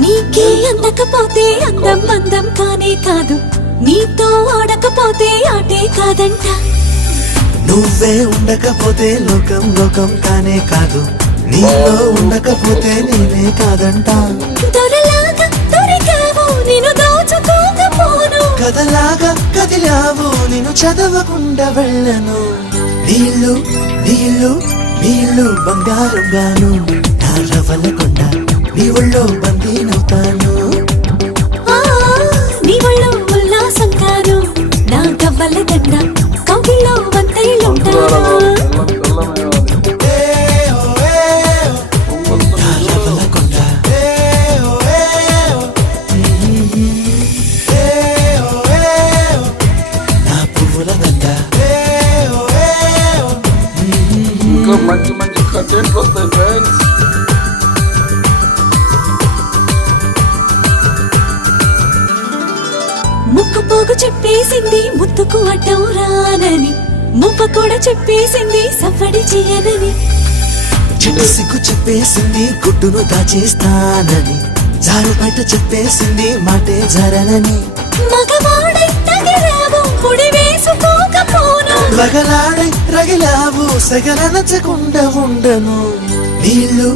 నీకే అందకపోతే అందం అందం కానే కాదు, నీతో ఆడకపోతే ఆటే కాదంట. నువ్వే ఉండకపోతే లోకం లోకం కానే కాదు, నీలో ఉండకపోతే నేనే కాదంట. దొరలాగా దొరికావు నిన్ను దోచుకోకపోను, కథలాగా కదిలావు నిన్ను చదవకుండా వెళ్ళను. నీళ్ళు నీళ్ళు నీళ్ళు బంగారంగాను, నా రవ్వలకొండ నీ ఒళ్ళో బందీనవుతాను. నీ ఒళ్ళో ఉల్లాసం కాను, నా గవ్వల దండ కౌగిల్లో వంతైలుంటాను. మంచి మంచి కంటెంట్లు వస్తాయి ఫ్రెండ్స్. ముక్కు పోగు చెప్పేసింది ముత్తుకు అడ్డం రానని, ముప్ప కూడా చెప్పేసింది సవ్వడి చేయనని. చిట్టు సిగ్గు చెప్పేసింది గుడ్డును దాచేస్తానని, జారు బయట చెప్పేసింది మాటే జరనని. మగవాడై తగిలావు ముడి వేసుకోకపోను, రగలాడై రగిలావు సగల నచ్చకుండా ఉండను. నీళ్ళు